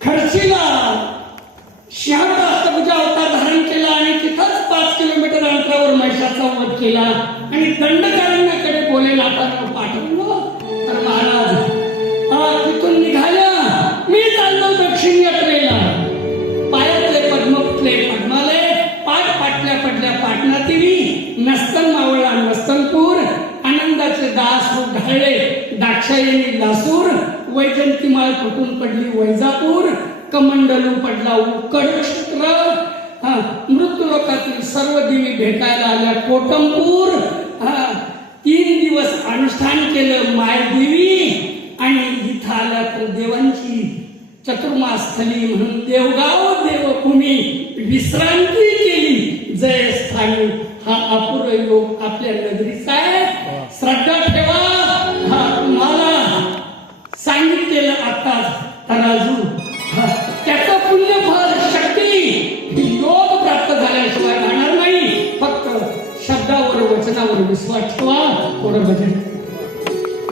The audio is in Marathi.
खर्चीला शहाचा अवतार धारण केला आणि तिथंच पाच किलोमीटर अंतरावर महिषाचा वध केला आणि दंडकार दाक्षायणी लासूर वैजंती माळ फुटून पडली वैजापूर कमंडलू पडला उकड हा मृत्यू लोकातील सर्व देवी भेटायला आल्या कोटमपूर हा तीन दिवस अनुष्ठान केलं मायदेवी आणि इथं आल्या तर देवांची चतुर्मास्थली म्हणून देवगाव देवभूमी विश्रांती केली. जय स्थानी हा अपूर्व योग आपल्या नगरीचा ಸಂಕಟವನ್ನು ಬಿಸಿಲಾಕ್ತವಾ ಅವರ ಬಜೆಟ್